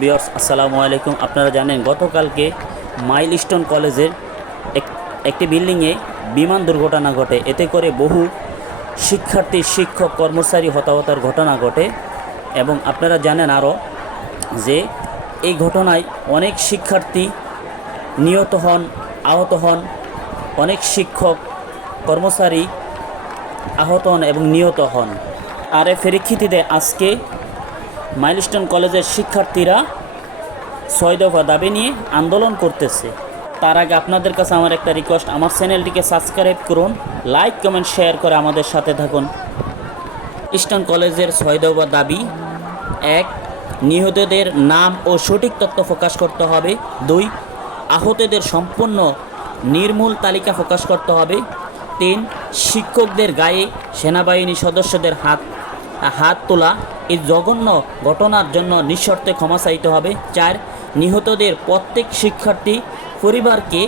Viewers আসসালামু আলাইকুম। আপনারা জানেন গতকালকে মাইলস্টোন কলেজের একটি বিল্ডিংয়ে বিমান দুর্ঘটনা ঘটে। এতে করে বহু শিক্ষার্থী, শিক্ষক, কর্মচারী হতাহতের ঘটনা ঘটে। এবং আপনারা জানেন আরও যে এই ঘটনায় অনেক শিক্ষার্থী নিহত হন, আহত হন, অনেক শিক্ষক, কর্মচারী আহত হন এবং নিহত হন। আর এর পরিপ্রেক্ষিতে আজকে মাইলস্টোন কলেজের শিক্ষার্থীরা 6 দফা দাবি নিয়ে আন্দোলন করতেছে। তার আগে আপনাদের কাছে আমার একটা রিকোয়েস্ট, আমার চ্যানেলটিকে সাবস্ক্রাইব করুন, লাইক কমেন্ট শেয়ার করে আমাদের সাথে থাকুন। ইস্টার্ন কলেজের 6 দফা দাবি: 1. নিহতদের নাম ও সঠিক তথ্য প্রকাশ করতে হবে। 2. আহতদের সম্পূর্ণ নির্মূল তালিকা প্রকাশ করতে হবে। 3. শিক্ষকদের গায়ে সেনাবাহিনী সদস্যদের হাত তোলা এই জঘন্য ঘটনার জন্য নিঃশর্তে ক্ষমা চাইতে হবে। 4. নিহতদের প্রত্যেক শিক্ষার্থী পরিবারকে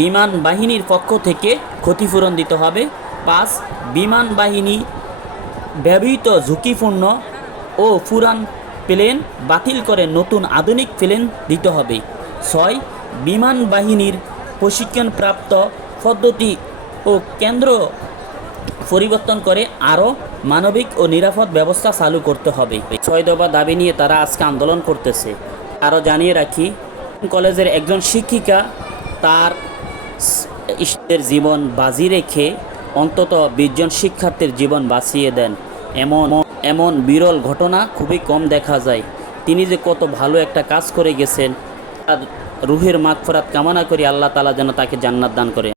বিমান বাহিনীর পক্ষ থেকে ক্ষতিপূরণ দিতে হবে। 5. বিমান বাহিনী ব্যবহৃত ঝুঁকিপূর্ণ ও পুরান প্লেন বাতিল করে নতুন আধুনিক প্লেন দিতে হবে। 6. বিমান বাহিনীর প্রশিক্ষণপ্রাপ্ত পদ্ধতি ও কেন্দ্র পরিবর্তন করে আরও মানবিক ও নিরাপদ ব্যবস্থা চালু করতে হবে। 6 দফা দাবি নিয়ে তারা আজকে আন্দোলন করতেছে। আরও জানিয়ে রাখি, কলেজের একজন শিক্ষিকা তার জীবন বাজি রেখে অন্তত 20 জন শিক্ষার্থীর জীবন বাঁচিয়ে দেন। এমন বিরল ঘটনা খুবই কম দেখা যায়। তিনি যে কত ভালো একটা কাজ করে গেছেন, তার রুহের মাগফিরাত কামনা করি, আল্লাহ তাআলা যেন তাকে জান্নাত দান করে।